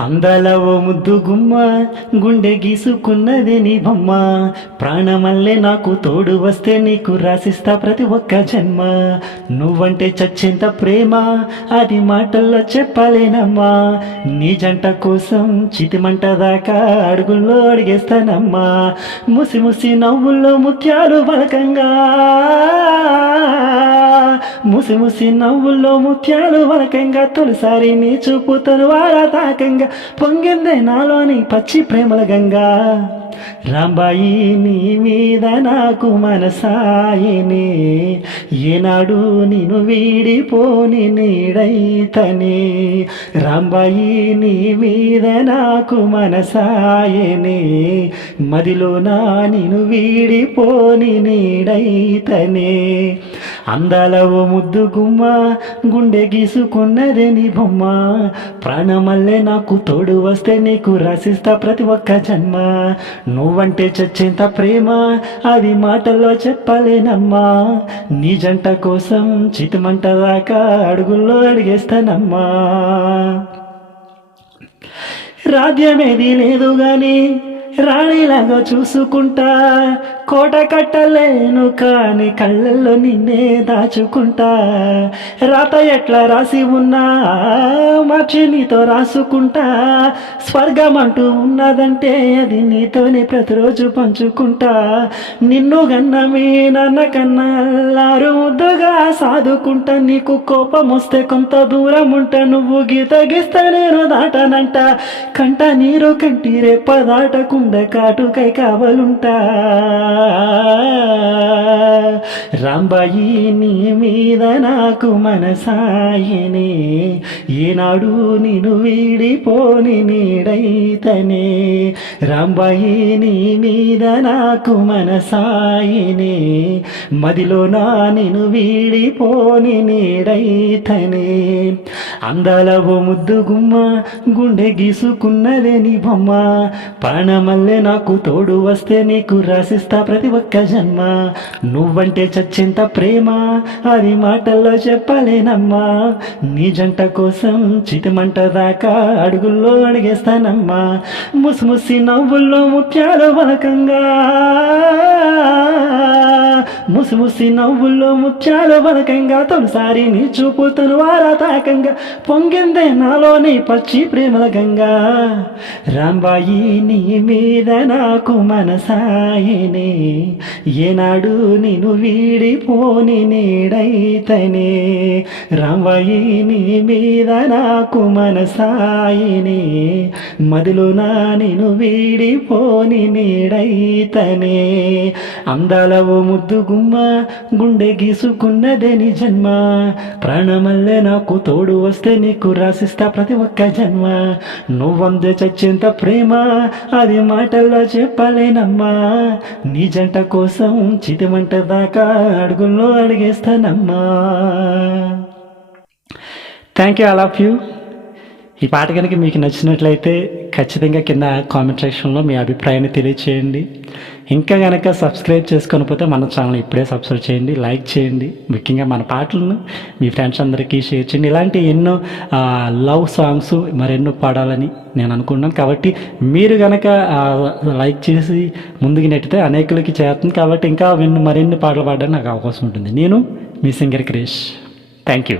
అందాల ఓ ముద్దు గుమ్మ గుండె గీసుకున్నదే నీ బొమ్మ. ప్రాణమల్లే నాకు తోడు వస్తే నీకు రాసిస్తా ప్రతి ఒక్క జన్మ. నువ్వంటే చచ్చేంత ప్రేమ అది మాటల్లో చెప్పలేనమ్మా. నీ జంట కోసం చితిమంట దాకా అడుగుల్లో అడిగేస్తానమ్మా. ముసి ముసి నవ్వుల్లో ముత్యాలు బలకంగా ముసి ముసి నవ్వుల్లో ముత్యాలు వలకంగా తొలిసారి నీ చూపుతను వారాతాకంగా పొంగిందే నాలోని పచ్చి ప్రేమల గంగా. రాంబాయి నీ మీద నాకు మనసాయనే. ఏనాడు నేను వీడిపోని నీడైతనే. రాంబాయి నీ మీద నాకు మనసాయనే. మదిలో నా నేను వీడిపోని నీడైతనే. అందాల ఓ ముద్దు గుమ్మ గుండె గీసుకున్నదే నీ బొమ్మ. ప్రాణమల్లే నాకు తోడు వస్తే నీకు రసిస్తా ప్రతి ఒక్క జన్మ. నువ్వంటే చచ్చేంత ప్రేమ అది మాటల్లో చెప్పలేనమ్మా. నీ జంట కోసం చితిమంట దాకా అడుగుల్లో అడిగేస్తానమ్మా. రాజ్యమేది లేదు కానీ రాణిలాగా చూసుకుంటా కోట కట్టలేను కాని కళ్ళల్లో నిన్నే దాచుకుంటా. రాత ఎట్లా రాసి ఉన్నా మార్చి నీతో రాసుకుంటా. స్వర్గం అంటూ ఉన్నదంటే అది నీతోనే ప్రతిరోజు పంచుకుంటా. నిన్ను గన్న మీ నాన్న కన్నా అల్లారు ముద్దుగా సాదుకుంటా. నీకు కోపం వస్తే కొంత దూరం ఉంటా నువ్వు గీత గీస్తే నేను దాటనంట. కంట నీరు కంటి రేప కాకుండా కాటుకై కావలుంటా. రాంబాయి నీ మీద నాకు మనసాయనే. ఏనాడు నిన్ను వీడిపోని నీడైతనే. రాంబాయి నీ మీద నాకు మనసాయనే. మదిలో నా నిన్ను వీడిపోని నీడైతనే. అందాల ఓ ముద్దు గుమ్మ గుండె గీసుకున్నదే నీ బొమ్మ. ప్రాణమల్లే నాకు తోడు వస్తే నీకు రాసిస్తా ప్రతి ఒక్క జన్మ. నువ్వంటే చచ్చేంత ప్రేమ అది మాటల్లో చెప్పలేనమ్మా. నీ జంట కోసం చితిమంట దాకా అడుగుల్లో అడిగేస్తానమ్మా. ముసిముసి నవ్వుల్లో ముత్యాలు వలకంగా ముసిముసి నవ్వుల్లో ముత్యాలు బలకంగా తొలిసారి నీ చూపుతును వారాతాకంగా పొంగిందే నాలోని పచ్చి ప్రేమల గంగా. రాంబాయి నీ మీద నాకు మనసాయనే. ఏనాడు నేను వీడిపోని నీడైతనే. రాంబాయి నీ మీద నాకు మనసాయనే. మదిలో నా నేను వీడిపోని నీడైతనే. అందాల ఓ ముద్దు గుమ్మ గుండె గీసుకున్నదే నీ జన్మ. ప్రాణమల్లే నాకు తోడు వస్తే నీకు రాసిస్తా ప్రతి ఒక్క జన్మ. నువ్వందే చచ్చేంత ప్రేమ అది మాటల్లో చెప్పలేనమ్మా. నీ జంట కోసం చితిమంట దాకా అడుగుల్లో అడిగేస్తానమ్మా. Thank you all of you ఈ పాట కనుక మీకు నచ్చినట్లయితే ఖచ్చితంగా కింద కామెంట్ సెక్షన్లో మీ అభిప్రాయాన్ని తెలియచేయండి. ఇంకా కనుక సబ్స్క్రైబ్ చేసుకోకపోతే మన ఛానల్ ఇప్పుడే సబ్స్క్రైబ్ చేయండి లైక్ చేయండి. ముఖ్యంగా మన పాటలను మీ ఫ్రెండ్స్ అందరికీ షేర్ చేయండి. ఇలాంటి ఎన్నో లవ్ సాంగ్స్ మరెన్నో పాడాలని నేను అనుకున్నాను కాబట్టి మీరు కనుక లైక్ చేసి ముందుకు నెట్టితే అనేకులకి చేరుతుంది. కాబట్టి ఇంకా విన్ను మరిన్ని పాటలు పాడడానికి నాకు అవకాశం ఉంటుంది. నేను మీ సింగర్ క్రిష్. Thank you